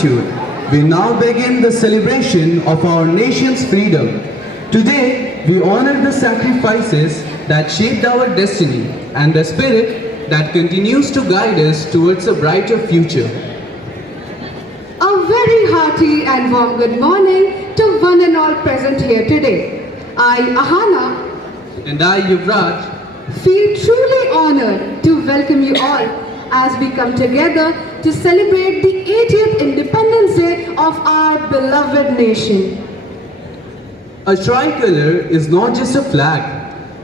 gratitude, we now begin the celebration of our nation's freedom. Today, we honor the sacrifices that shaped our destiny and the spirit that continues to guide us towards a brighter future. A very hearty and warm good morning to one and all present here today. I, Ahana, And I, Yuvraj, feel truly honored to welcome you all as we come together to celebrate the 80th Independence Day of our beloved nation. a tricolor is not just a flag,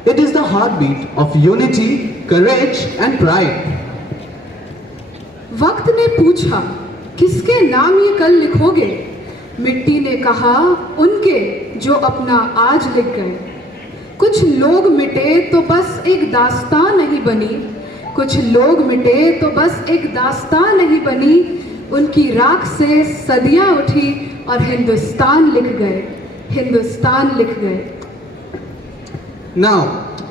it is the heartbeat of unity, courage, and pride. वक्त ने पूछा, किसके नाम ये कल लिखोगे? मिट्टी ने कहा, उनके जो अपना आज लिख गए। कुछ लोग मिटे तो बस एक दास्तान नहीं बनी, कुछ लोग मिटे तो बस एक दास्तान नहीं बनी, उनकी राख से सदियां उठी और हिंदुस्तान लिख गए, हिंदुस्तान लिख गए। Now,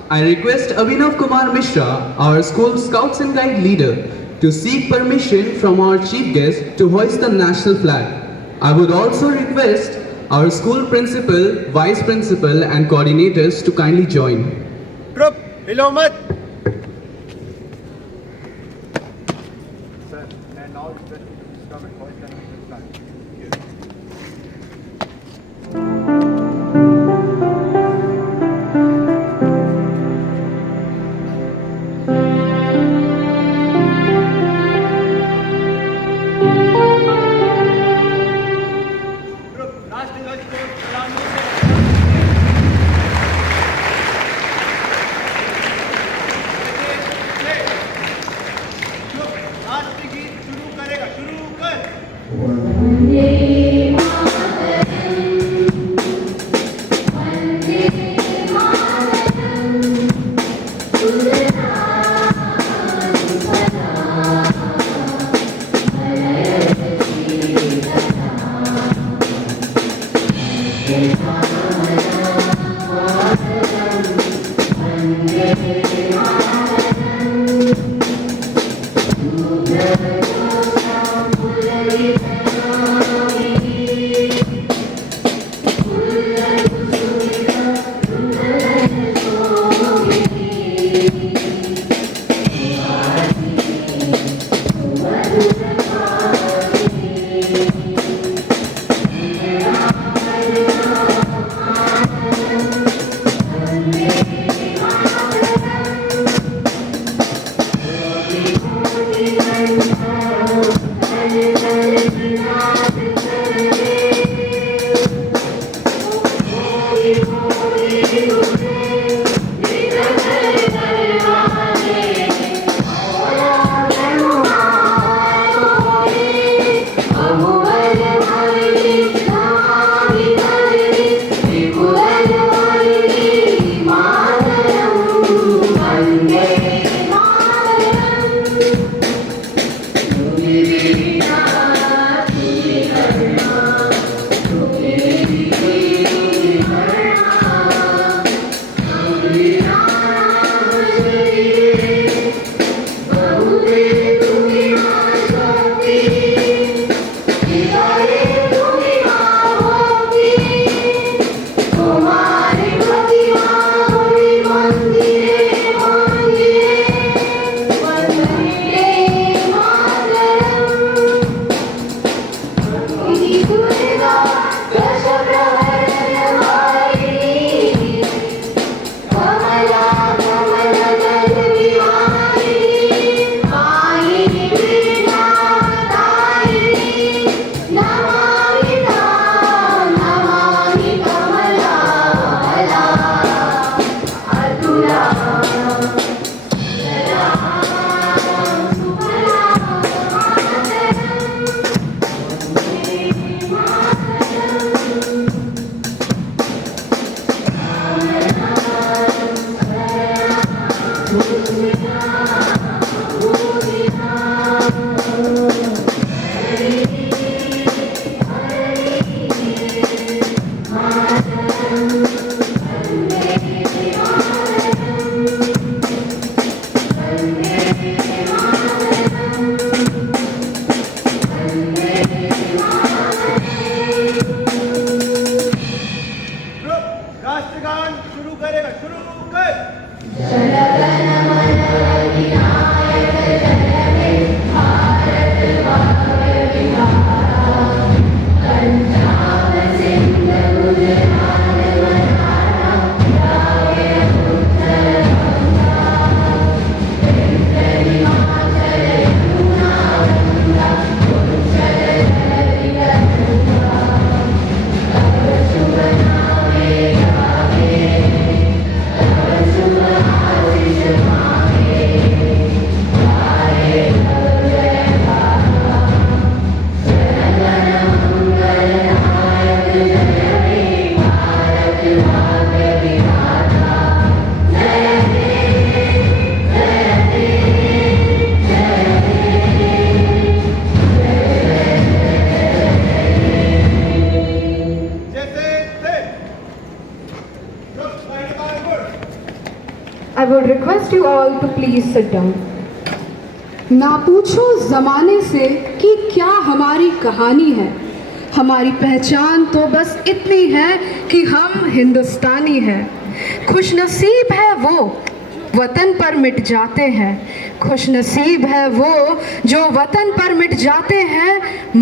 I request Abhinav Kumar Mishra, our school Scouts and Guide leader, to seek permission from our chief guest to hoist the national flag. I would also request our school principal, vice principal and coordinators to kindly join. Group, below mat. Sir, and now request you to come and hoist the national flag. I would request you all to please sit down. ना पूछो ज़माने से कि क्या हमारी कहानी है, हमारी पहचान तो बस इतनी है कि हम हिंदुस्तानी हैं। खुशनसीब है वो वतन पर मिट जाते हैं, खुशनसीब है वो जो वतन पर मिट जाते हैं,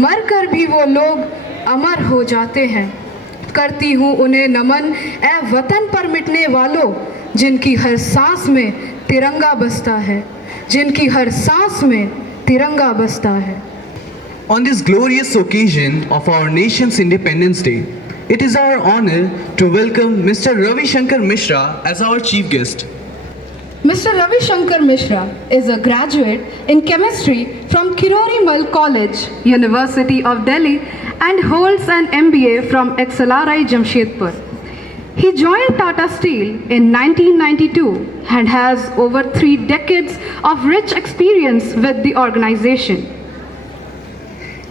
मर कर भी वो लोग अमर हो जाते हैं। करती हूँ उन्हें नमन ए वतन पर मिटने वालों, जिनकी हर सांस में तिरंगा बसता है, जिनकी हर सांस में तिरंगा बसता है। On this glorious occasion of our nation's Independence Day, it is our honor to welcome Mr. Ravi Shankar Mishra as our chief guest. Mr. Ravi Shankar Mishra is a graduate in chemistry from Kirori Mal College, University of Delhi, and holds an MBA from XLRI Jamshedpur. He joined Tata Steel in 1992 and has over 3 decades of rich experience with the organization.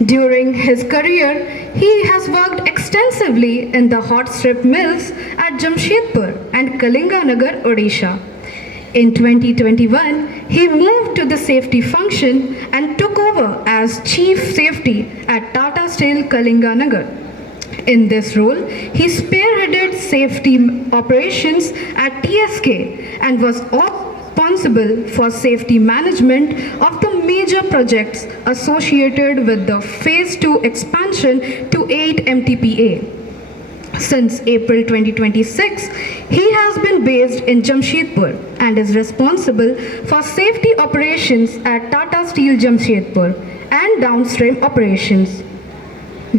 During his career, he has worked extensively in the hot strip mills at Jamshedpur and Kalinganagar, Odisha. In 2021, he moved to the safety function and took over as Chief Safety at Tata Steel Kalinganagar. In this role, he spearheaded safety operations at TSK and was responsible for safety management of the major projects associated with the Phase 2 expansion to 8 MTPA. Since April 2026, he has been based in Jamshedpur and is responsible for safety operations at Tata Steel Jamshedpur and downstream operations.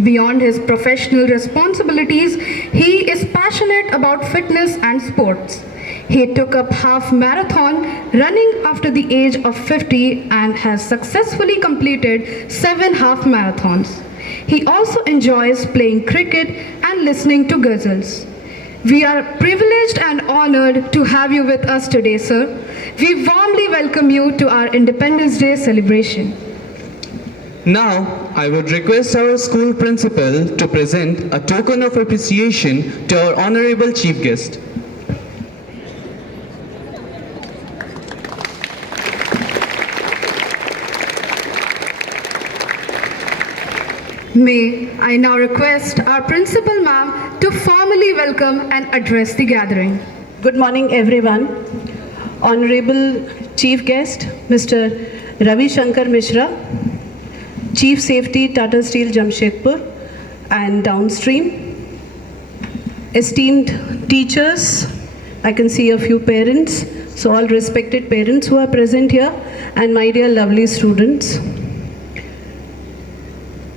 Beyond his professional responsibilities, he is passionate about fitness and sports. He took up half marathon running after the age of 50 and has successfully completed 7 half marathons. He also enjoys playing cricket and listening to ghazals. We are privileged and honored to have you with us today, sir. We warmly welcome you to our Independence Day celebration. Now, I would request our school principal to present a token of appreciation to our honorable chief guest. May I now request our principal ma'am to formally welcome and address the gathering. Good morning, everyone. Honorable Chief Guest, Mr. Ravi Shankar Mishra, Chief Safety, Tata Steel Jamshedpur and downstream. Esteemed teachers, I can see a few parents, so all respected parents who are present here, and my dear lovely students.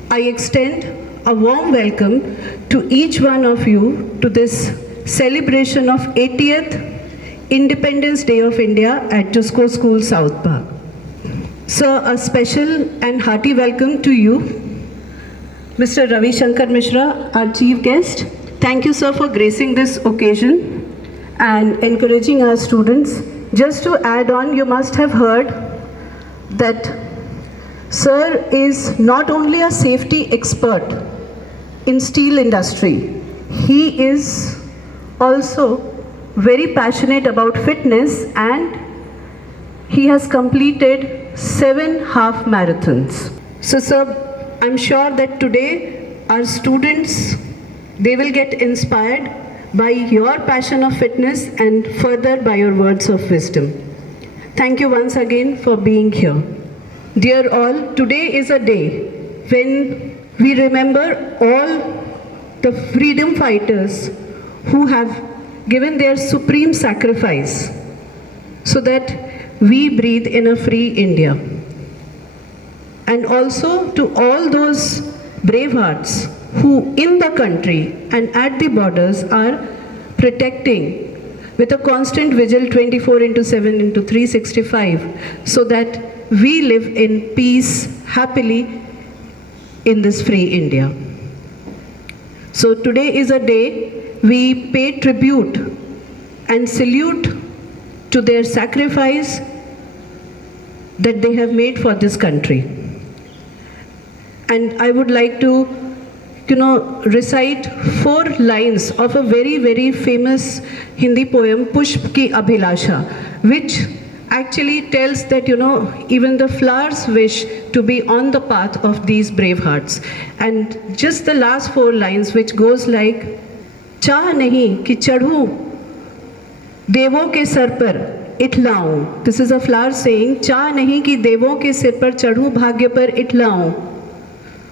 I extend a warm welcome to each one of you to this celebration of 80th Independence Day of India at Jusco School, South Park. Sir, a special and hearty welcome to you, Mr. Ravi Shankar Mishra, our chief guest. Thank you, sir, for gracing this occasion and encouraging our students. Just to add on, you must have heard that Sir is not only a safety expert in steel industry, he is also very passionate about fitness and he has completed 7 half marathons. So sir, I'm sure that today our students, they will get inspired by your passion of fitness and further by your words of wisdom. Thank you once again for being here. Dear all, today is a day when we remember all the freedom fighters who have given their supreme sacrifice so that we breathe in a free India. And also to all those brave hearts who in the country and at the borders are protecting with a constant vigil 24/7/365 so that we live in peace happily in this free India. So today is a day we pay tribute and salute to their sacrifice that they have made for this country. And I would like to recite 4 lines of a very, very famous Hindi poem, Pushp Ki Abhilasha, which actually tells that, even the flowers wish to be on the path of these brave hearts. And just the last 4 lines, which goes like, चाह नहीं कि चढ़ूं देवों के sir पर इठलाऊं. This is a flower saying, चाह नहीं कि देवों के सिर पर चढ़ूं, भाग्य पर इठलाऊं.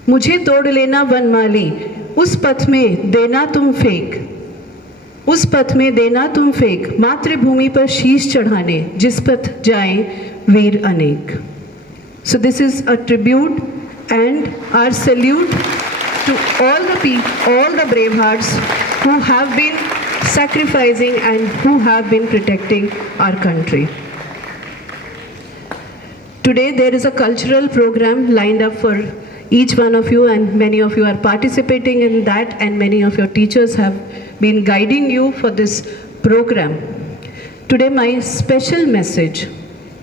मुझे तोड़ लेना वनमाली, उस पथ में देना तुम फेंक, उस पथ में देना तुम फेंक, मातृभूमि पर शीश चढ़ाने, जिस पथ जाएं वीर अनेक. So this is a tribute and our salute to all the brave hearts who have been sacrificing and who have been protecting our country. Today there is a cultural program lined up for each one of you, and many of you are participating in that, and many of your teachers have been guiding you for this program. Today my special message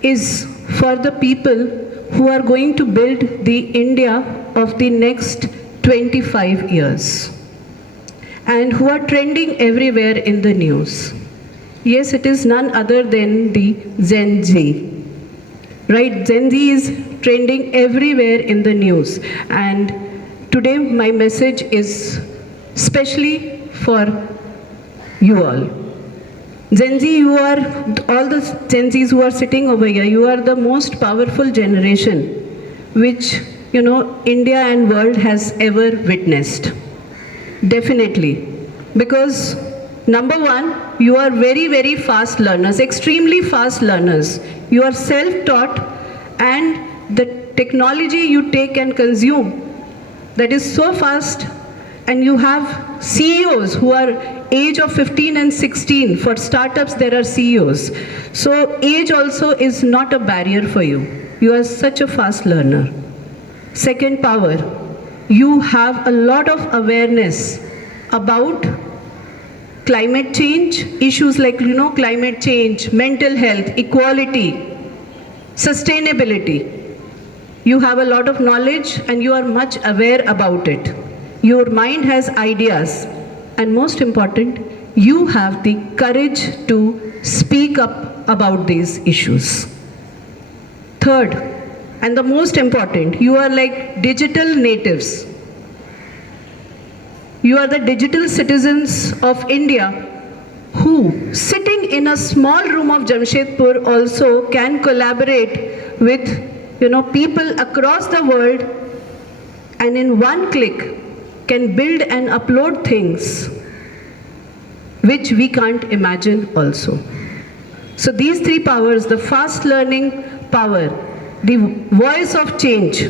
is for the people who are going to build the India of the next 25 years and who are trending everywhere in the news. Yes, it is none other than the Gen Z. Right, Gen Z is trending everywhere in the news, and today my message is specially for you all. Gen Z, you are, all the Gen Zs who are sitting over here, you are the most powerful generation which, India and world has ever witnessed. Definitely. Because number one, you are very, very fast learners, extremely fast learners. You are self-taught, and the technology you take and consume, that is so fast, and you have CEOs who are age of 15 and 16. For startups, there are CEOs. So age also is not a barrier for you. You are such a fast learner. Second power, you have a lot of awareness about climate change, issues like, climate change, mental health, equality, sustainability. You have a lot of knowledge and you are much aware about it. Your mind has ideas, and most important, you have the courage to speak up about these issues. Third, and the most important, you are like digital natives. You are the digital citizens of India who, sitting in a small room of Jamshedpur, also can collaborate with, people across the world, and in one click can build and upload things which we can't imagine also. So these 3 powers, the fast learning power, the voice of change,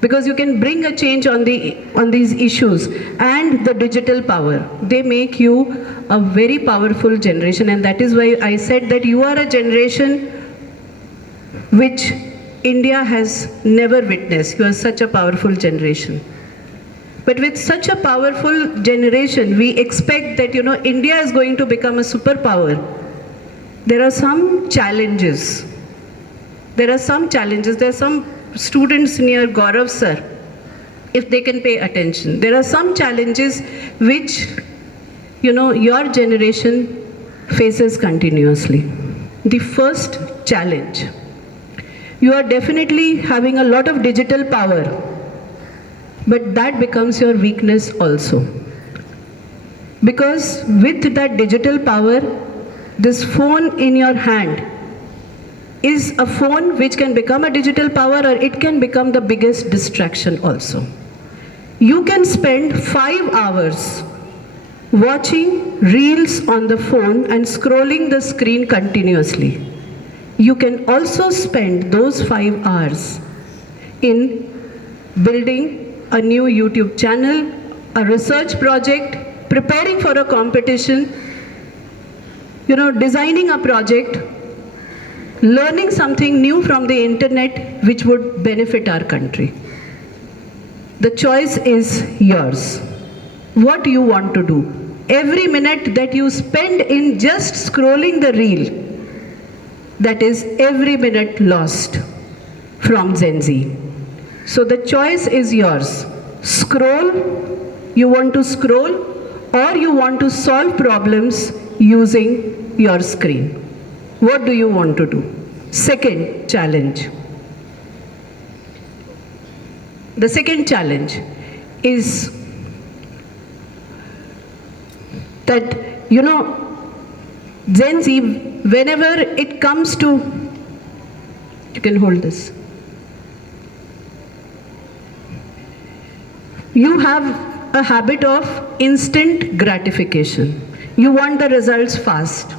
because you can bring a change on these issues, and the digital power, they make you a very powerful generation. And that is why I said that you are a generation which India has never witnessed. You are such a powerful generation. But with such a powerful generation, we expect that, India is going to become a superpower. There are some challenges. There are some students near Gaurav sir, if they can pay attention. There are some challenges which, your generation faces continuously. The first challenge, you are definitely having a lot of digital power, but that becomes your weakness also. Because with that digital power, this phone in your hand is a phone which can become a digital power, or it can become the biggest distraction also. You can spend 5 hours watching reels on the phone and scrolling the screen continuously. You can also spend those 5 hours in building a new YouTube channel, a research project, preparing for a competition, designing a project, learning something new from the internet which would benefit our country. The choice is yours. What you want to do. Every minute that you spend in just scrolling the reel, that is every minute lost from Gen Z. So the choice is yours. Scroll, you want to scroll, or you want to solve problems using your screen. What do you want to do? Second challenge. The second challenge is that, Gen Z, whenever it comes to, you can hold this. You have a habit of instant gratification. You want the results fast.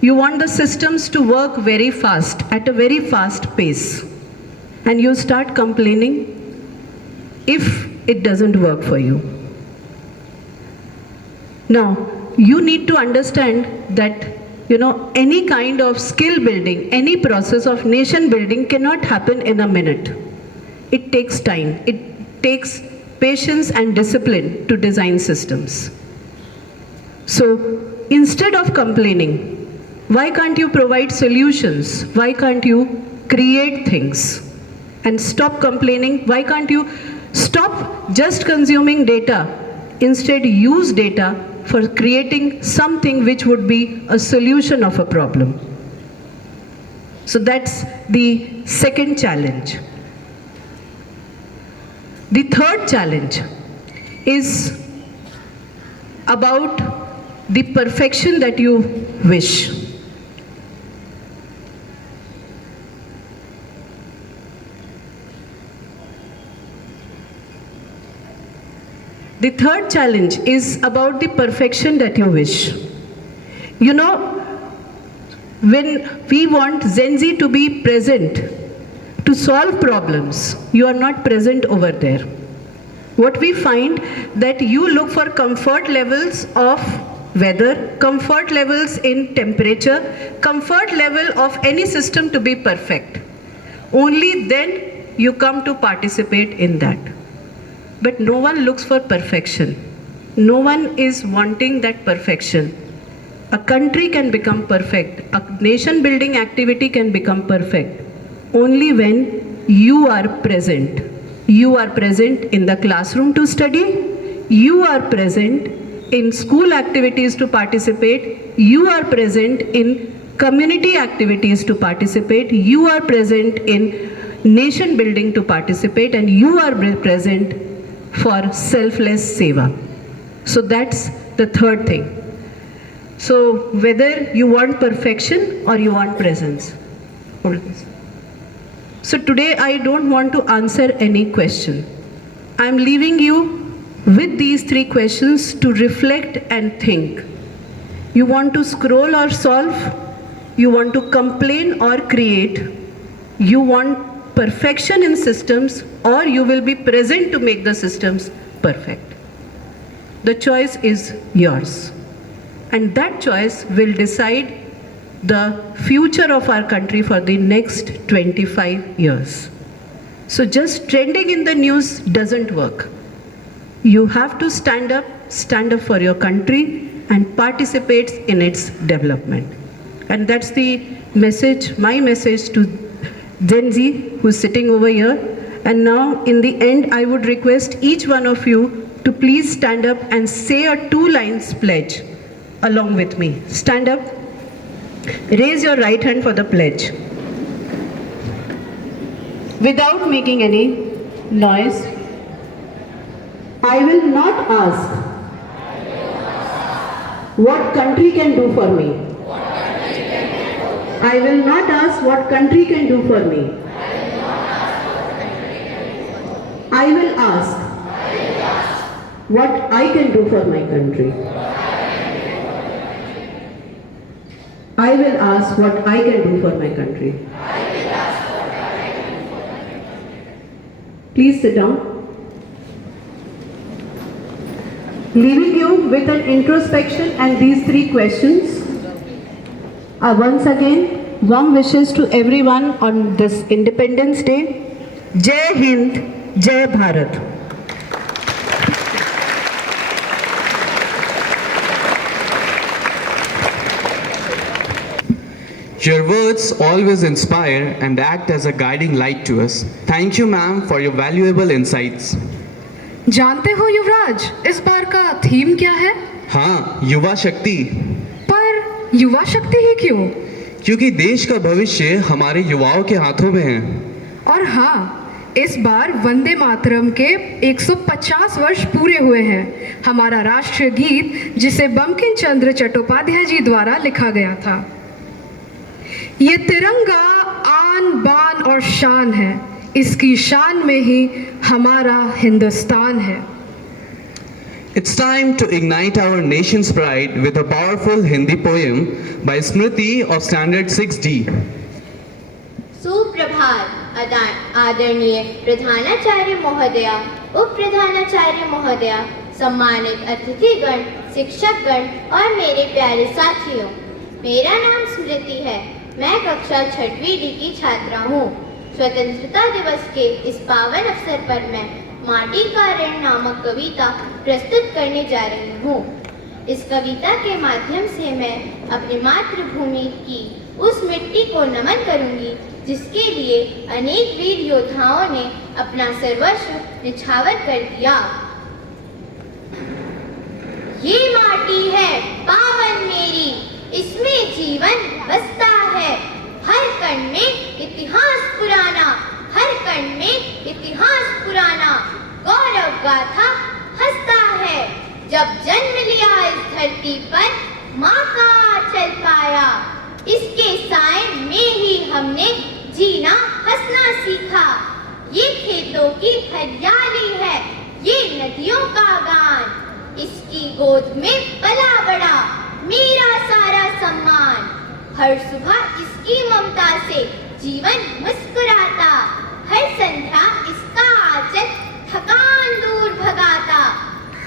You want the systems to work very fast, at a very fast pace. And you start complaining if it doesn't work for you. Now, you need to understand that, any kind of skill building, any process of nation building cannot happen in a minute. It takes time. It takes patience and discipline to design systems. So, instead of complaining, why can't you provide solutions? Why can't you create things? And stop complaining. Why can't you stop just consuming data? Instead, use data for creating something which would be a solution of a problem. So that's the second challenge. The third challenge is about the perfection that you wish. The third challenge is about the perfection that you wish. When we want Gen Z to be present, to solve problems, you are not present over there. What we find that you look for comfort levels of weather, comfort levels in temperature, comfort level of any system to be perfect. Only then you come to participate in that. But no one looks for perfection. No one is wanting that perfection. A country can become perfect. A nation building activity can become perfect only when you are present. You are present in the classroom to study. You are present in school activities to participate. You are present in community activities to participate. You are present in nation building to participate. And you are present for selfless seva. So that's the third thing. So whether you want perfection or you want presence. Hold this. So today I don't want to answer any question. I'm leaving you with these three questions to reflect and think. You want to scroll or solve? You want to complain or create? You want perfection in systems, or you will be present to make the systems perfect. The choice is yours. And that choice will decide the future of our country for the next 25 years. So just trending in the news doesn't work. You have to stand up for your country and participate in its development. And that's the message, my message to Gen Z who's sitting over here. And now in the end, I would request each one of you to please stand up and say a 2 lines pledge along with me. Stand up. Raise your right hand for the pledge. Without making any noise, I will not ask what country can do for me. I will not ask what country can do for me. I will ask what I can do for my country. I will ask what I can do for my country. Please sit down. Leaving you with an introspection and these 3 questions. Once again, warm wishes to everyone on this Independence Day. Jai Hind, Jai Bharat. Your words always inspire and act as a guiding light to us. Thank you, ma'am, for your valuable insights. जानते हो युवराज, इस बार का theme क्या है? हाँ, युवा शक्ति. पर युवा शक्ति ही क्यों? क्योंकि देश का भविष्य हमारे युवाओं के हाथों में है। और हाँ, इस बार वंदे मातरम के 150 वर्ष पूरे हुए हैं। हमारा राष्ट्रीय गीत जिसे बंकिम चंद्र चट्टोपाध्याय जी द्वारा लिखा गया था। ये तिरंगा आन बान और शान है, इसकी शान में ही हमारा हिंदुस्तान है। It's time to ignite our nation's pride with a powerful Hindi poem by Smriti of Standard 6D. सुप्रभात आदरणीय प्रधानाचार्य महोदया, उप प्रधानाचार्य महोदया, सम्मानित अतिथिगण, शिक्षकगण और मेरे प्यारे साथियों। मेरा नाम स्मृति है। मैं कक्षा 6वीं डी की छात्रा हूँ। स्वतंत्रता दिवस के इस पावन अवसर पर मैं माटी का ऋण नामक कविता प्रस्तुत करने जा रही हूँ। इस कविता के माध्यम से मैं अपनी मातृभूमि की उस मिट्टी को नमन करूंगी जिसके लिए अनेक वीर योद्धाओं ने अपना सर्वस्व निछावर कर दिया। ये माटी है पावन मेरी, इसमें जीवन बसता है। हर कण में इतिहास पुराना, हर कण में इतिहास पुराना, गौरव गाथा हंसता है। जब जन्म लिया इस धरती पर, माँ का आंचल पाया, इसके साए में ही हमने जीना हंसना सीखा। ये खेतों की हरियाली है, ये नदियों का गान, इसकी गोद में पला बड़ा मेरा सारा सम्मान। हर सुबह इसकी ममता से जीवन मुस्कुराता, हर संध्या इसका आंचल थकान दूर भगाता।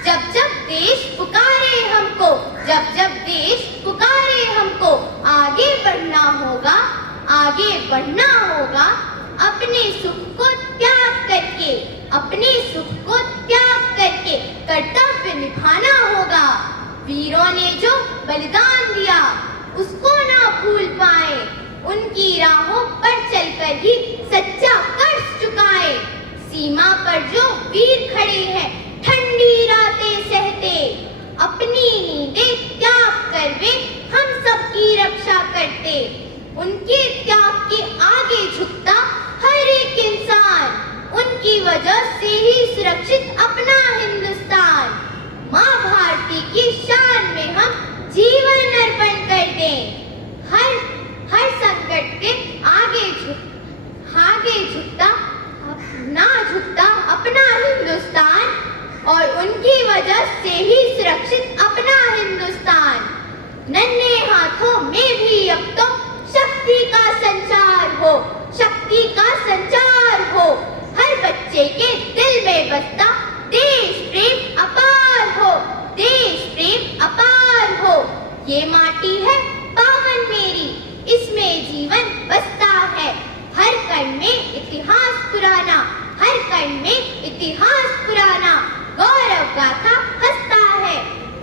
जब जब देश पुकारे हमको, जब जब देश पुकारे हमको, आगे बढ़ना होगा, आगे बढ़ना होगा। अपने सुख को त्याग करके, अपने सुख को त्याग करके कर्तव्य निभाना होगा। वीरों ने जो बलिदान दिया उसको ना भूल पाए, उनकी राहों पर चलकर ही सच्चा कर्ज चुकाए। सीमा पर जो वीर खड़े हैं ठंडी रातें सहते, अपनी नींदें त्याग कर वे हम सबकी रक्षा करते। उनके त्याग के आगे झुकता हर एक इंसान, उनकी वजह से ही सुरक्षित अपना हिंदुस्तान। माँ भारती की शान में हम जीवन अर्पण कर दें। हर संकट के आगे झुकता अपना हिंदुस्तान, और उनकी वजह से ही सुरक्षित अपना हिंदुस्तान। नन्हे हाथों में भी अब तो शक्ति का संचार हो, शक्ति का संचार हो। हर बच्चे के दिल में बसता देश प्रेम अपार हो, देश प्रेम अपार हो। ये माटी है पावन मेरी, इसमें जीवन बसता है। हर कण में इतिहास पुराना, हर कण में इतिहास पुराना, गौरव गाथा हंसता है।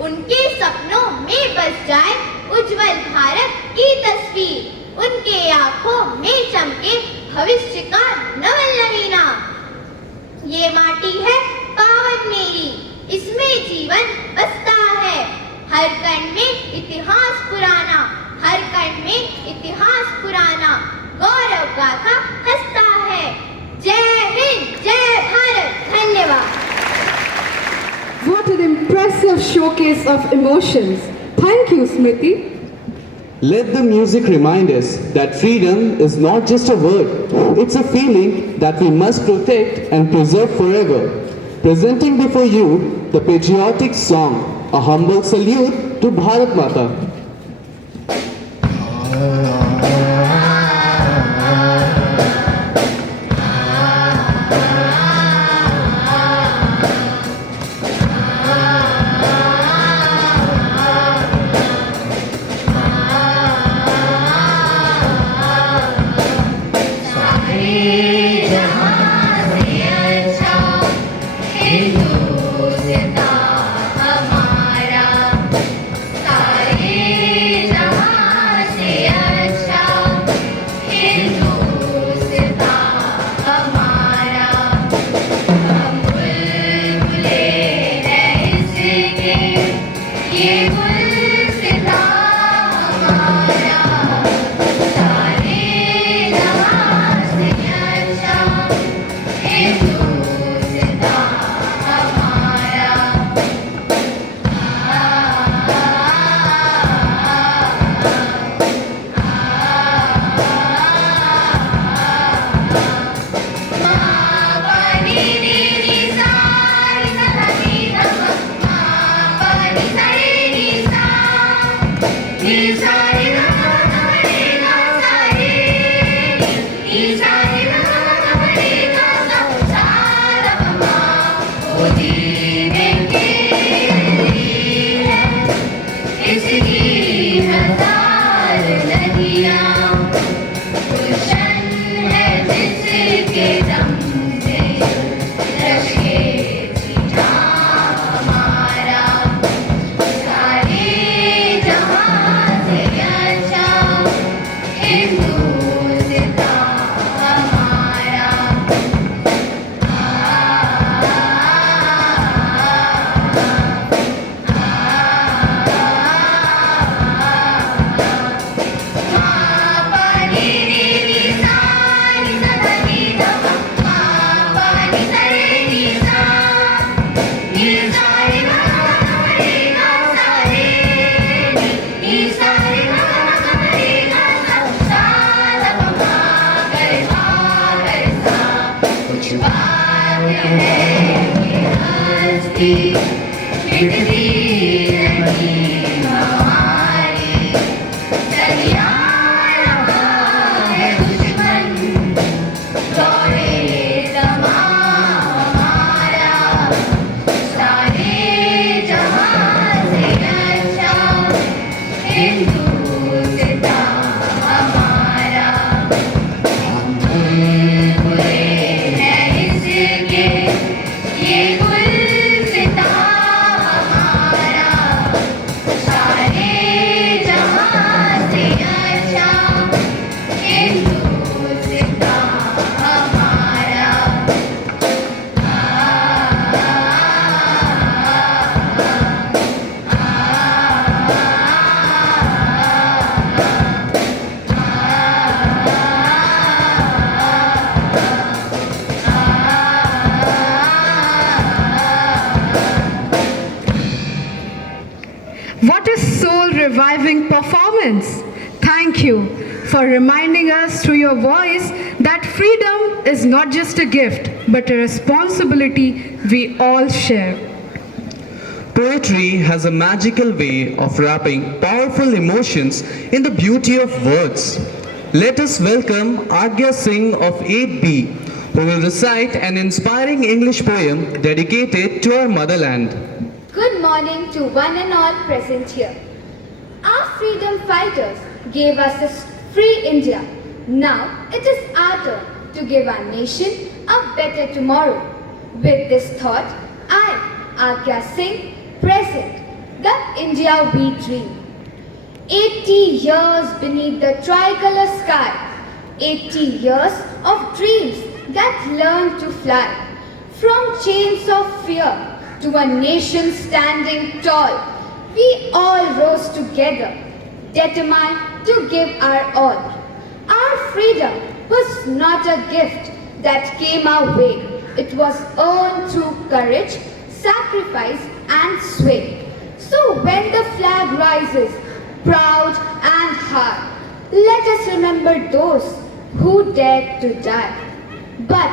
उनके सपनों में बस जाए उज्जवल भारत की तस्वीर, उनके आंखों में चमके भविष्य का नवल नवीना। ये माटी है पावन मेरी, इसमें जीवन बसता है। हर कण में इतिहास पुराना, हर कण में इतिहास पुराना, गौरव गाथा हंसता है। जय हिंद, जय भारत, धन्यवाद। What an impressive showcase of emotions. Thank you, Smriti. Let the music remind us that freedom is not just a word, it's a feeling that we must protect and preserve forever. Presenting before you the patriotic song, a humble salute to Bharat Mata. What a soul-reviving performance! Thank you for reminding us through your voice that freedom is not just a gift, but a responsibility we all share. Poetry has a magical way of wrapping powerful emotions in the beauty of words. Let us welcome Agya Singh of 8B, who will recite an inspiring English poem dedicated to our motherland. Good morning to one and all present here. Our freedom fighters gave us a free India. Now it is our turn to give our nation a better tomorrow. With this thought, I, Agya Singh, present the India we dream. 80 years beneath the tricolour sky, 80 years of dreams that learned to fly. From chains of fear to a nation standing tall, we all rose together, determined to give our all. Our freedom was not a gift that came our way. It was earned through courage, sacrifice and sway. So when the flag rises, proud and high, let us remember those who dared to die. But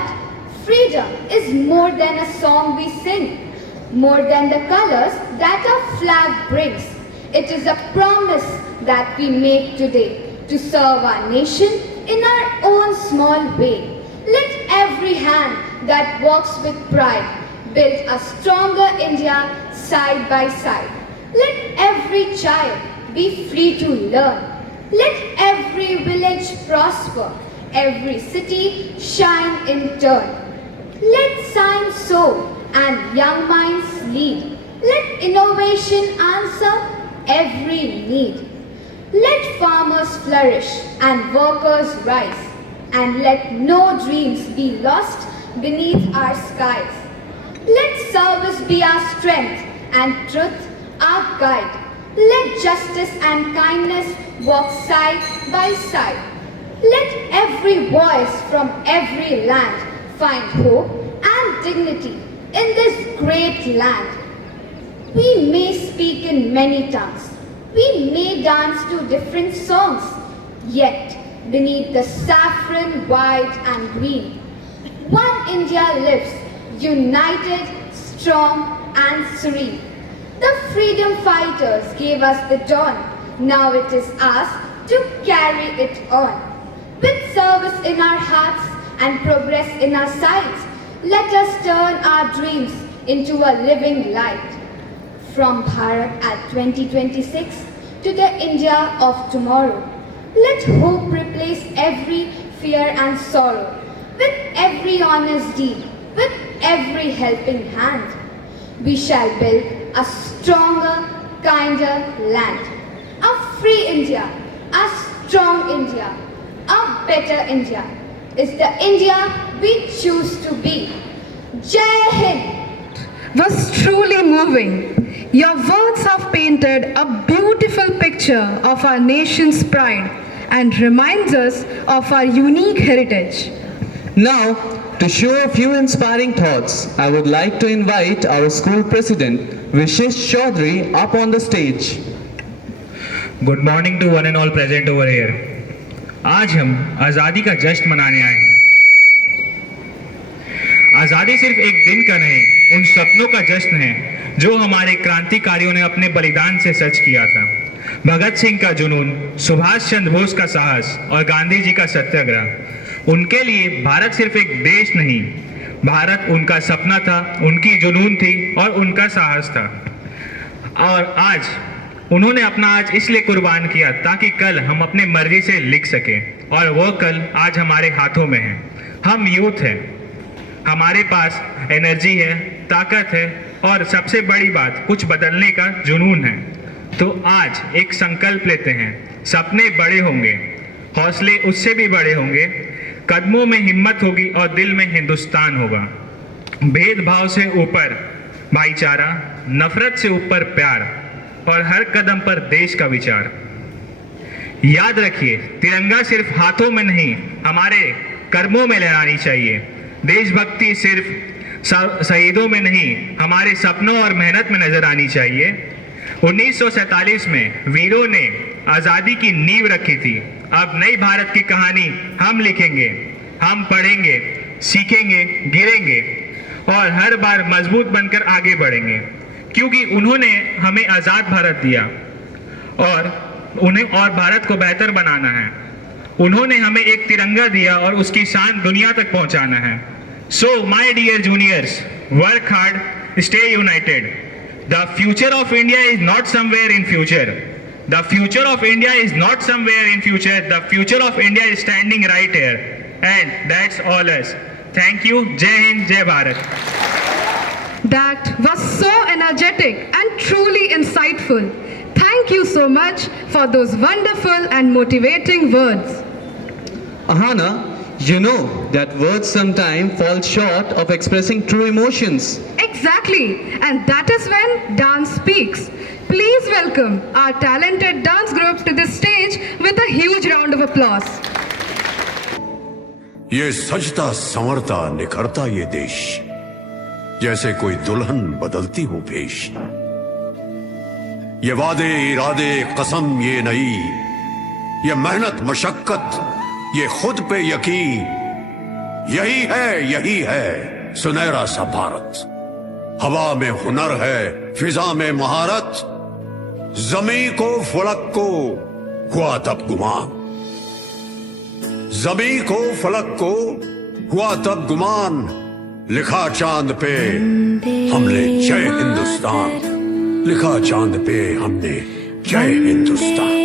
freedom is more than a song we sing, more than the colors that our flag brings. It is a promise that we make today to serve our nation in our own small way. Let every hand that works with pride build a stronger India side by side. Let every child be free to learn. Let every village prosper, every city shine in turn. Let science soar and young minds lead. Let innovation answer every need. Let farmers flourish and workers rise. And let no dreams be lost beneath our skies. Let service be our strength and truth our guide. Let justice and kindness walk side by side. Let every voice from every land find hope and dignity in this great land. We may speak in many tongues. We may dance to different songs. Yet, beneath the saffron, white and green, one India lives, united, strong and serene. The freedom fighters gave us the dawn. Now it is us to carry it on. With service in our hearts and progress in our sights, let us turn our dreams into a living light. From Bharat at 2026 to the India of tomorrow, let hope replace every fear and sorrow. With every honest deed, with every helping hand, we shall build a stronger, kinder land. A free India, a strong India, a better India is the India we choose to be. Jai Hind! Was truly moving. Your words have painted a beautiful picture of our nation's pride and reminds us of our unique heritage. Now, to share a few inspiring thoughts, I would like to invite our school president, Vishesh Chaudhary, up on the stage. Good morning to one and all present over here. आज हम आज़ादी का जश्न मनाने आए हैं। आज़ादी सिर्फ एक दिन का नहीं, उन सपनों का जश्न है जो हमारे क्रांतिकारियों ने अपने बलिदान से सच किया था। भगत सिंह का जुनून, सुभाष चंद्र बोस का साहस और गांधी जी का सत्याग्रह। उनके लिए भारत सिर्फ एक देश नहीं, भारत उनका सपना था, उनकी जुनून थी और उनका साहस था। और आज उन्होंने अपना आज इसलिए कुर्बान किया ताकि कल हम अपने मर्जी से लिख सकें, और वो कल आज हमारे हाथों में है। हम यूथ हैं, हमारे पास एनर्जी है, ताकत है और सबसे बड़ी बात कुछ बदलने का जुनून है। तो आज एक संकल्प लेते हैं, सपने बड़े होंगे, हौसले उससे भी बड़े होंगे, कदमों में हिम्मत होगी और दिल में हिंदुस्तान होगा। भेदभाव से ऊपर भाईचारा, नफरत से ऊपर प्यार और हर कदम पर देश का विचार। याद रखिए, तिरंगा सिर्फ हाथों में नहीं, हमारे कर्मों में लहरानी चाहिए। देशभक्ति सिर्फ शहीदों में नहीं, हमारे सपनों और मेहनत में नजर आनी चाहिए। 1947 में वीरों ने आज़ादी की नींव रखी थी। अब नई भारत की कहानी हम लिखेंगे, हम पढ़ेंगे, सीखेंगे, गिरेंगे और हर बार मजबूत बनकर आगे बढ़ेंगे, क्योंकि उन्होंने हमें आज़ाद भारत दिया और भारत को बेहतर बनाना है। उन्होंने हमें एक तिरंगा दिया और उसकी शान दुनिया तक पहुंचाना है। So my dear juniors, work hard, stay united. The future of India is not somewhere in future. The future of India is not somewhere in future. The future of India is standing right here and that's all us. Thank you. जय हिंद, जय Bharat. That was so energetic and truly insightful. Thank you so much for those wonderful and motivating words. Ahana, you know that words sometimes fall short of expressing true emotions. Exactly, and that is when dance speaks. Please welcome our talented dance group to the stage with a huge round of applause. ये सजता संवरता निखरता ये देश, जैसे कोई दुल्हन बदलती हो भेष। ये वादे इरादे कसम ये नई, ये मेहनत मशक्कत ये खुद पे यकीन, यही है सुनहरा सा भारत। हवा में हुनर है, फिजा में महारत, जमी को फलक को हुआ तब गुमान। जमी को फलक को हुआ तब गुमान, लिखा चांद पे हमने जय हिंदुस्तान, लिखा चांद पे हमने जय हिंदुस्तान।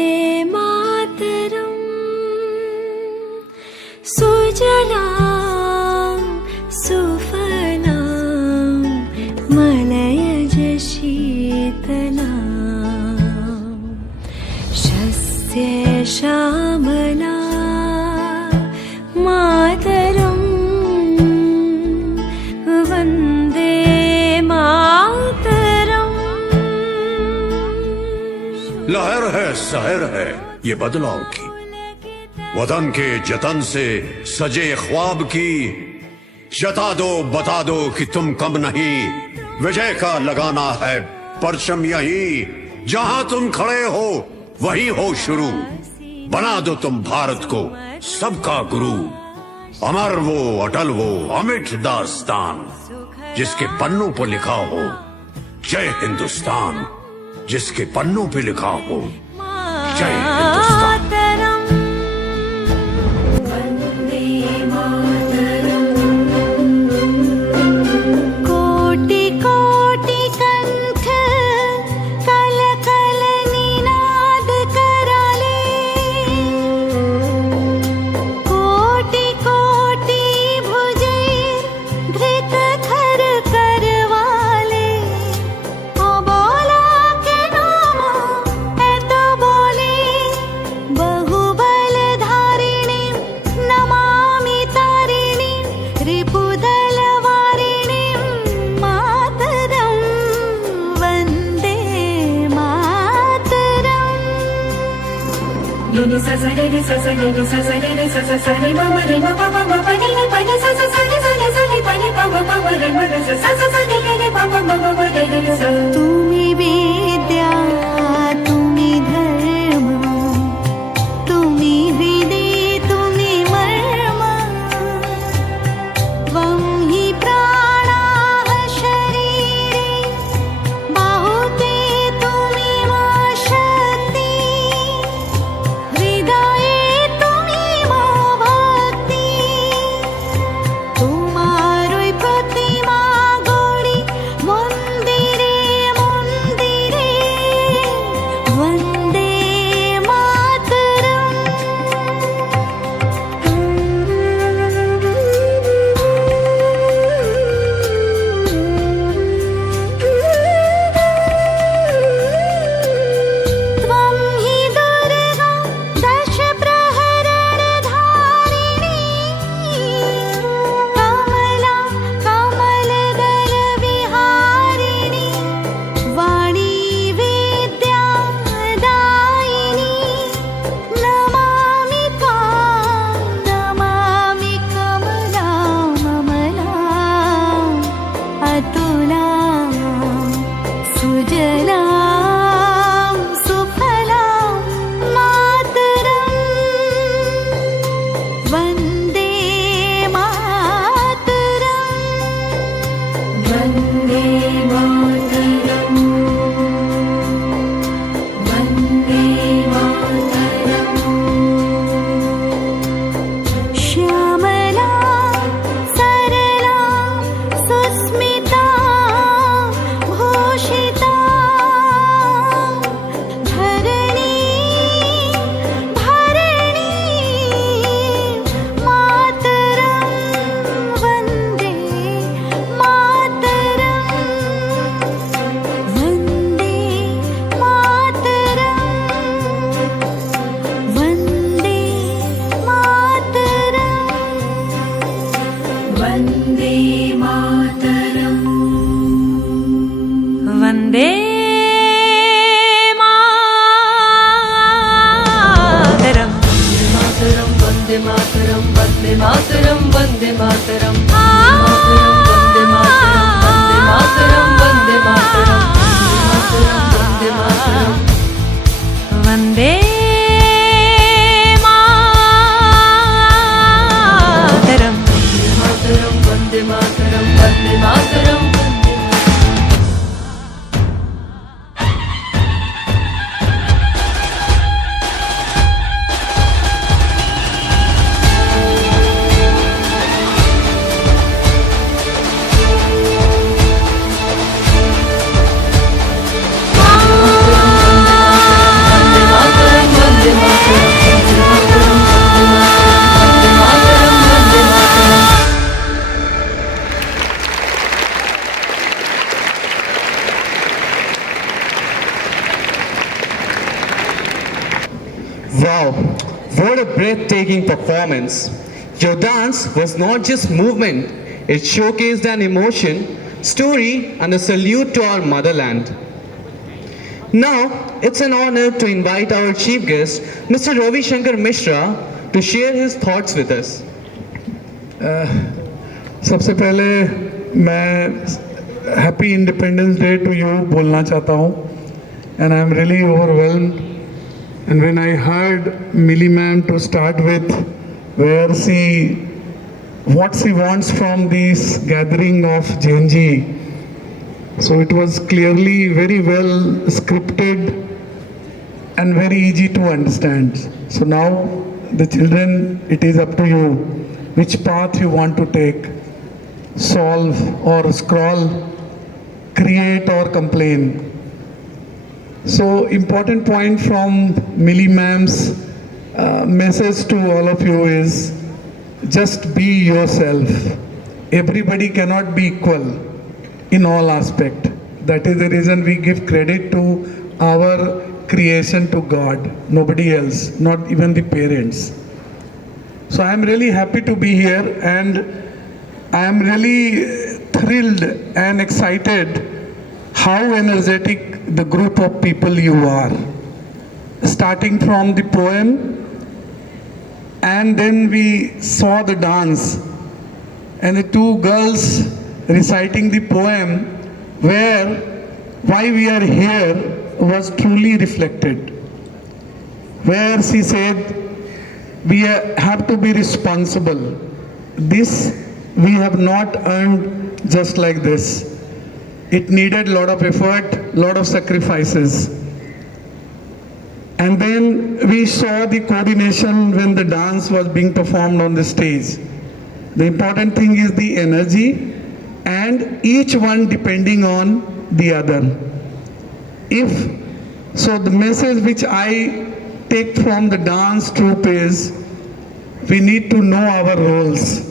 सुजलां सुफलां मलयज शीतलां शस्य श्यामलां मातरम् वन्दे मातरम्। लहर है सहर है ये बदलाव की, वतन के जतन से सजे ख्वाब की। जता दो बता दो कि तुम कम नहीं, विजय का लगाना है परचम यही। जहां तुम खड़े हो वहीं हो शुरू, बना दो तुम भारत को सबका गुरु। अमर वो अटल वो अमिट दास्तान, जिसके पन्नों पर लिखा हो जय हिंदुस्तान, जिसके पन्नों पे लिखा हो जय हिंदुस्तान। कोटि कोटि कंठ कल कल निनाद कराले, कोटि कोटि भुजे धृत खर करवाले, ओ बोला के नाम है तो बोले, बहुबल धारिणी नमामि तारिणी, रिपुदल वारिणी मातरं Vande Mataram. Ni sa sa ni ni sa sa ni ni sa sa ni ni sa sa sa ni ma ma ni ma pa pa ma pa ni ni pa ni sa sa sa ni pa ni pa ma pa ma ni ma sa sa sa sa ni ni pa ma ma ma ni ni sa। तुम्ही विद्या तुम्ही धर्म, तुम्ही हृदय तुम्ही मर्म, त्वं हि प्राणाः शरीरे, बाहुते तुम्ही मा शक्ति, हृदये तुम्ही मा भक्ति, तुम्हारोई प्रतिमा गौरी मंदिरे मंदिरे, वंदे मातरम्। त्वं हि दुर्गा दश प्रहरण धारिणी, कमला कमलदल विहारिणी, वाणी विद्या दायिनी, नमामि नमामि कमला ममला, अतुला सुजला सुफला मातरम्, वन्दे मातरम्। वन्दे मातरम्, वन्दे मातरम्। श्यामला सरला सुस्मिता भूषिता, धरणी भरणी मातरं, वन्दे मातरं, वन्दे मातरं, वन्दे मातरम्। वन्दे मातरम्, वन्दे मातरम्। मातरम् वन्दे मातरम्, वन्दे मातरम्, वन्दे मातरम्, वन्दे मातरम्, वन्दे मातरम्, वन्दे मातरम्, वन्दे मातरम्। मातरम् वन्दे मातरम्, वन्दे मातरम्, वन्दे Wow, what a breathtaking performance. Your dance was not just movement, it showcased an emotion, story, and a salute to our motherland. Now, it's an honor to invite our chief guest, Mr. Ravi Shankar Mishra, to share his thoughts with us. सबसे पहले मैं happy independence day to you बोलना चाहता हूँ and I am really overwhelmed and when I heard Mili ma'am to start with where see what she wants from this gathering of JNG. So it was clearly very well scripted and very easy to understand. So now the children, it is up to you which path you want to take. Solve or scroll, create or complain. So important point from Millie ma'am's message to all of you is just be yourself. Everybody cannot be equal in all aspect. That is the reason we give credit to our creation to God, nobody else, not even the parents. So I am really happy to be here, and I am really thrilled and excited how energetic the group of people you are. Starting from the poem, and then we saw the dance and the two girls reciting the poem, where why we are here was truly reflected, where she said we have to be responsible. This we have not earned just like this. It needed a lot of effort, lot of sacrifices. And then we saw the coordination when the dance was being performed on the stage. The important thing is the energy, and each one depending on the other. So the message which I take from the dance troupe is we need to know our roles.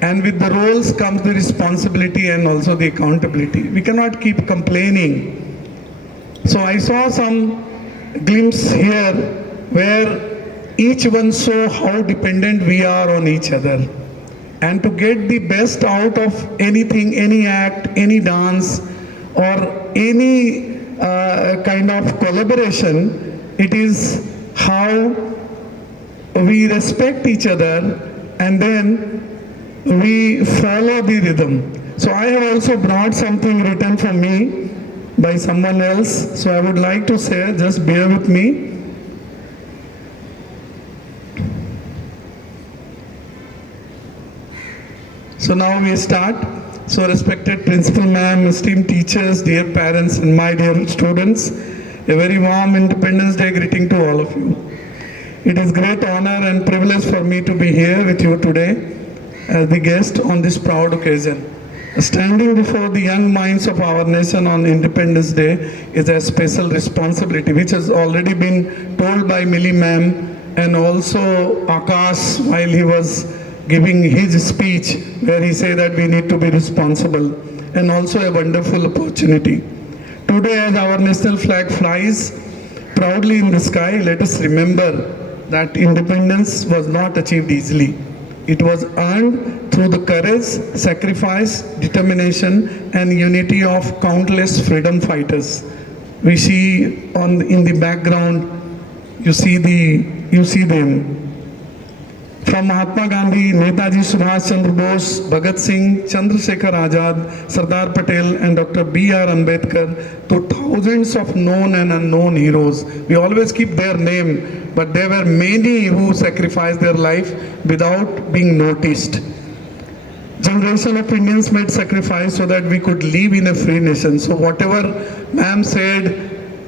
And with the roles comes the responsibility and also the accountability. We cannot keep complaining. So I saw some glimpse here where each one saw how dependent we are on each other. And to get the best out of anything, any act, any dance, or any kind of collaboration, it is how we respect each other and then we follow the rhythm. So I have also brought something written for me by someone else. So I would like to say, just bear with me. So now we start. So respected principal ma'am, esteemed teachers, dear parents and my dear students, a very warm Independence Day greeting to all of you. It is great honor and privilege for me to be here with you today as the guest on this proud occasion. Standing before the young minds of our nation on Independence Day is a special responsibility which has already been told by Millie ma'am and also Akash while he was giving his speech, where he said that we need to be responsible, and also a wonderful opportunity. Today, as our national flag flies proudly in the sky, let us remember that independence was not achieved easily. It was earned through the courage, sacrifice, determination, and unity of countless freedom fighters. We see in the background, you see them. From Mahatma Gandhi, Netaji Subhash Chandra Bose, Bhagat Singh, Chandrasekhar Azad, Sardar Patel and Dr. B.R. Ambedkar to thousands of known and unknown heroes. We always keep their name, but there were many who sacrificed their life without being noticed. Generation of Indians made sacrifice so that we could live in a free nation. So whatever ma'am said,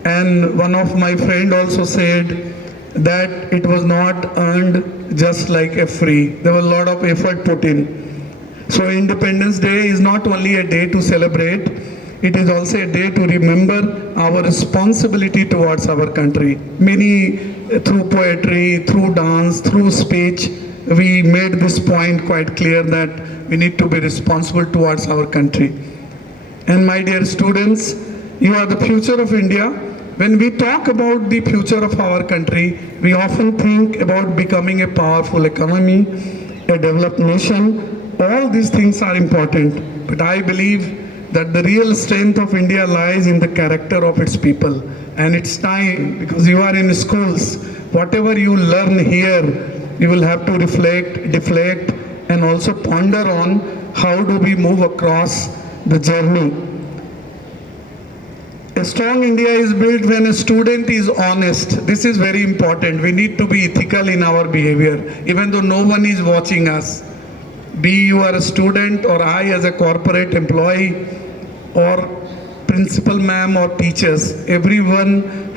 and one of my friend also said, that it was not earned just like a free. There was a lot of effort put in. So Independence Day is not only a day to celebrate, it is also a day to remember our responsibility towards our country. Many, through poetry, through dance, through speech, we made this point quite clear that we need to be responsible towards our country. And my dear students, you are the future of India. When we talk about the future of our country, we often think about becoming a powerful economy, a developed nation. All these things are important, but I believe that the real strength of India lies in the character of its people. And it's time, because you are in schools, whatever you learn here, you will have to reflect, deflect, and also ponder on how do we move across the journey. A strong India is built when a student is honest. This is very important. We need to be ethical in our behavior, even though no one is watching us. Be you are a student or I as a corporate employee or principal ma'am or teachers. Everyone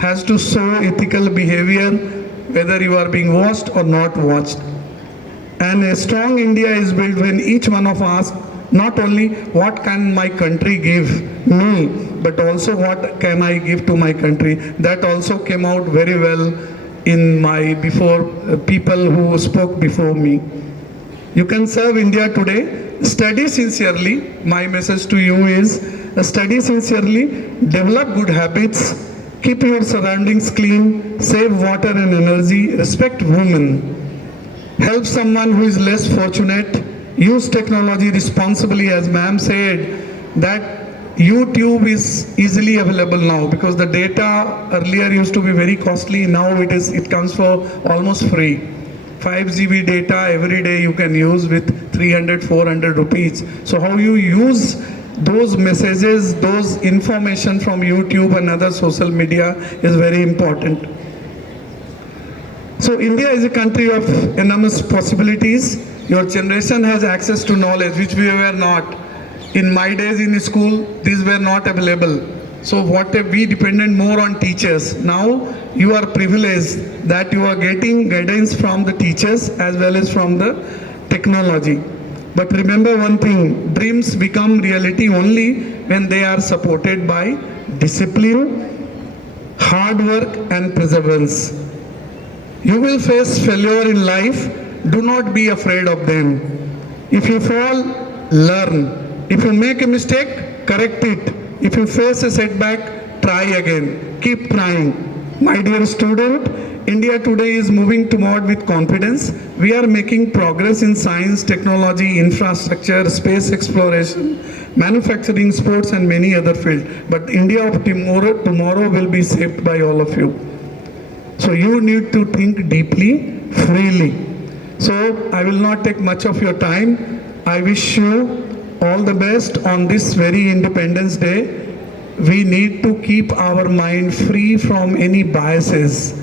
has to show ethical behavior, whether you are being watched or not watched. And a strong India is built when each one of us not only what can my country give me, but also what can I give to my country. That also came out very well in my people who spoke before me. You can serve India today. Study sincerely. My message to you is study sincerely, develop good habits, keep your surroundings clean, save water and energy, respect women, help someone who is less fortunate, use technology responsibly, as ma'am said, that YouTube is easily available now because the data earlier used to be very costly. Now it comes for almost free. 5 GB data every day you can use with 300-400 rupees. So how you use those messages, those information from YouTube and other social media is very important. So India is a country of enormous possibilities. Your generation has access to knowledge which we were not. In my days in school, these were not available. So we depended more on teachers. Now you are privileged that you are getting guidance from the teachers as well as from the technology. But remember one thing, dreams become reality only when they are supported by discipline, hard work and perseverance. You will face failure in life. Do not be afraid of them. If you fall, learn. If you make a mistake, correct it. If you face a setback, try again. Keep trying. My dear student, India today is moving tomorrow with confidence. We are making progress in science, technology, infrastructure, space exploration, manufacturing, sports and many other fields. But India of tomorrow will be shaped by all of you. So you need to think deeply, freely. So I will not take much of your time. I wish you all the best on this very Independence Day. We need to keep our mind free from any biases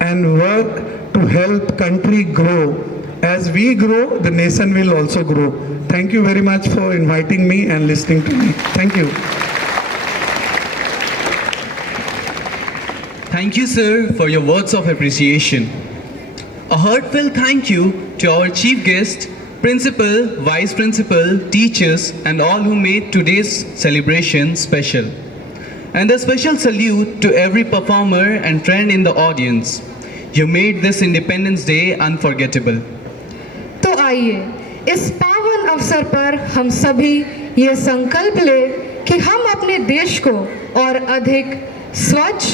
and work to help country grow. As we grow, the nation will also grow. Thank you very much for inviting me and listening to me. Thank you. Thank you, sir, for your words of appreciation. A heartfelt thank you to our chief guest, principal, vice principal, teachers, and all who made today's celebration special. And a special salute to every performer and friend in the audience. You made this Independence Day unforgettable. तो आइए इस पावन अवसर पर हम सभी ये संकल्प ले कि हम अपने देश को और अधिक स्वच्छ,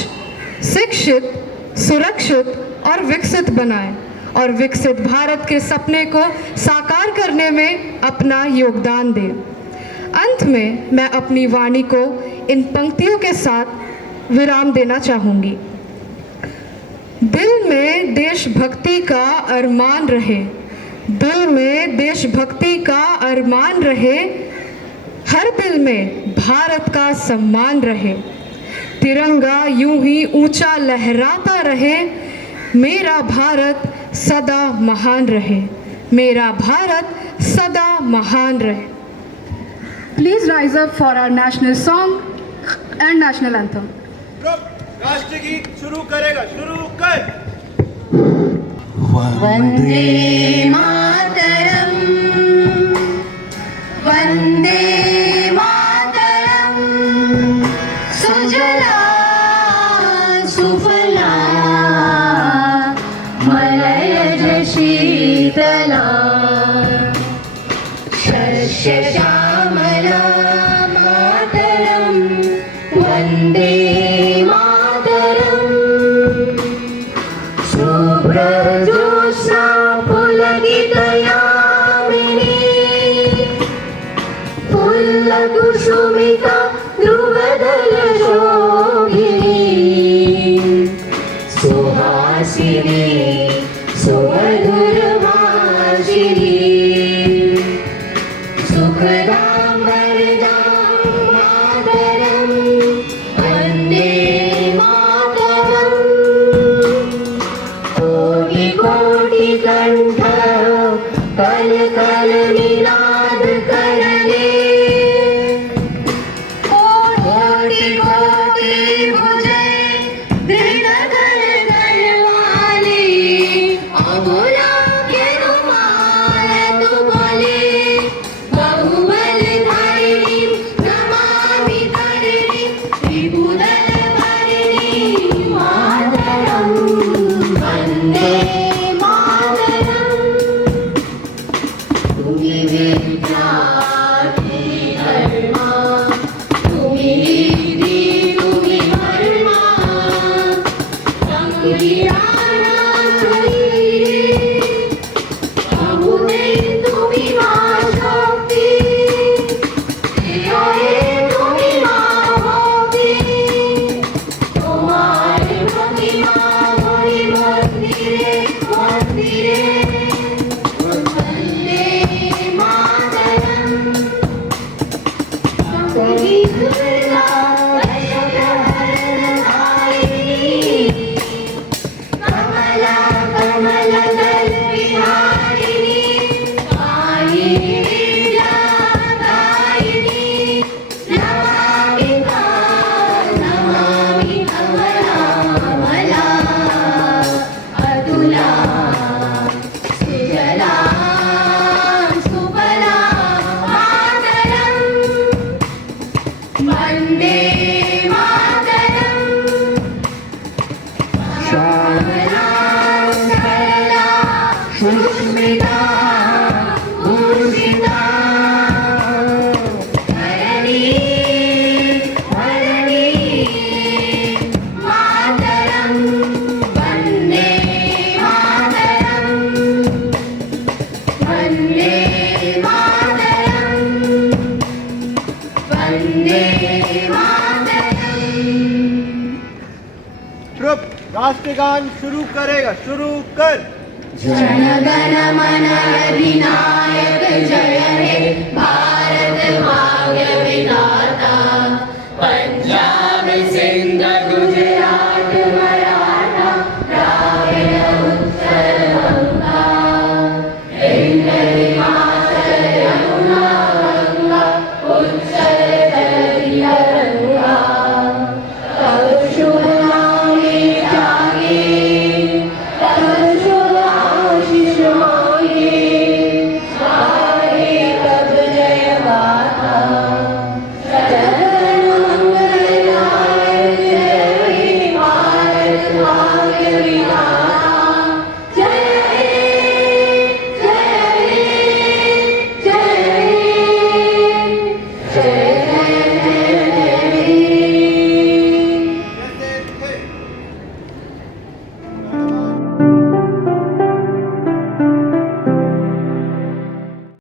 शिक्षित, सुरक्षित और विकसित बनाएं और विकसित भारत के सपने को साकार करने में अपना योगदान दें। अंत में मैं अपनी वाणी को इन पंक्तियों के साथ विराम देना चाहूँगी। दिल में देशभक्ति का अरमान रहे, दिल में देशभक्ति का अरमान रहे, हर दिल में भारत का सम्मान रहे, तिरंगा यूं ही ऊंचा लहराता रहे, मेरा भारत सदा महान रहे, मेरा भारत सदा महान रहे। Please rise up for our national song and national anthem. राष्ट्रगीत शुरू करेगा, शुरू कर। वंदे मातरम, वंदे मातरम, सुजला सुफला मलयज शीतला शस्य श्यामला मातरम, वंदे शुभ्रजोत्स्ना पुलकितयामिनी, पुल्लकुसुमिता ध्रुवदलशोभिनी, सुहासिनी सुमधुरभाषिणी, सुखदां वरदां मातरं, वन्दे मातरम्। कोटि कोटि कंठ कल कल निनाद करने, कोटि ट्रुप राष्ट्रगान शुरू करेगा, शुरू कर। जनगण मन अधिनायक जय हे भारत भाग्य विधाता, पंजाब सिंध गुजरात मराठा द्राविड़ उत्कल गंगा, हिंद हिमाचल यमुना गंगा उच्चल जय गंगा, तब शुभ नामे जागे, तब शुभ आशीष मांगे, गाए तब जय गाथा, जनगण मंगल गायक जय हे भारत भाग्य विधाता।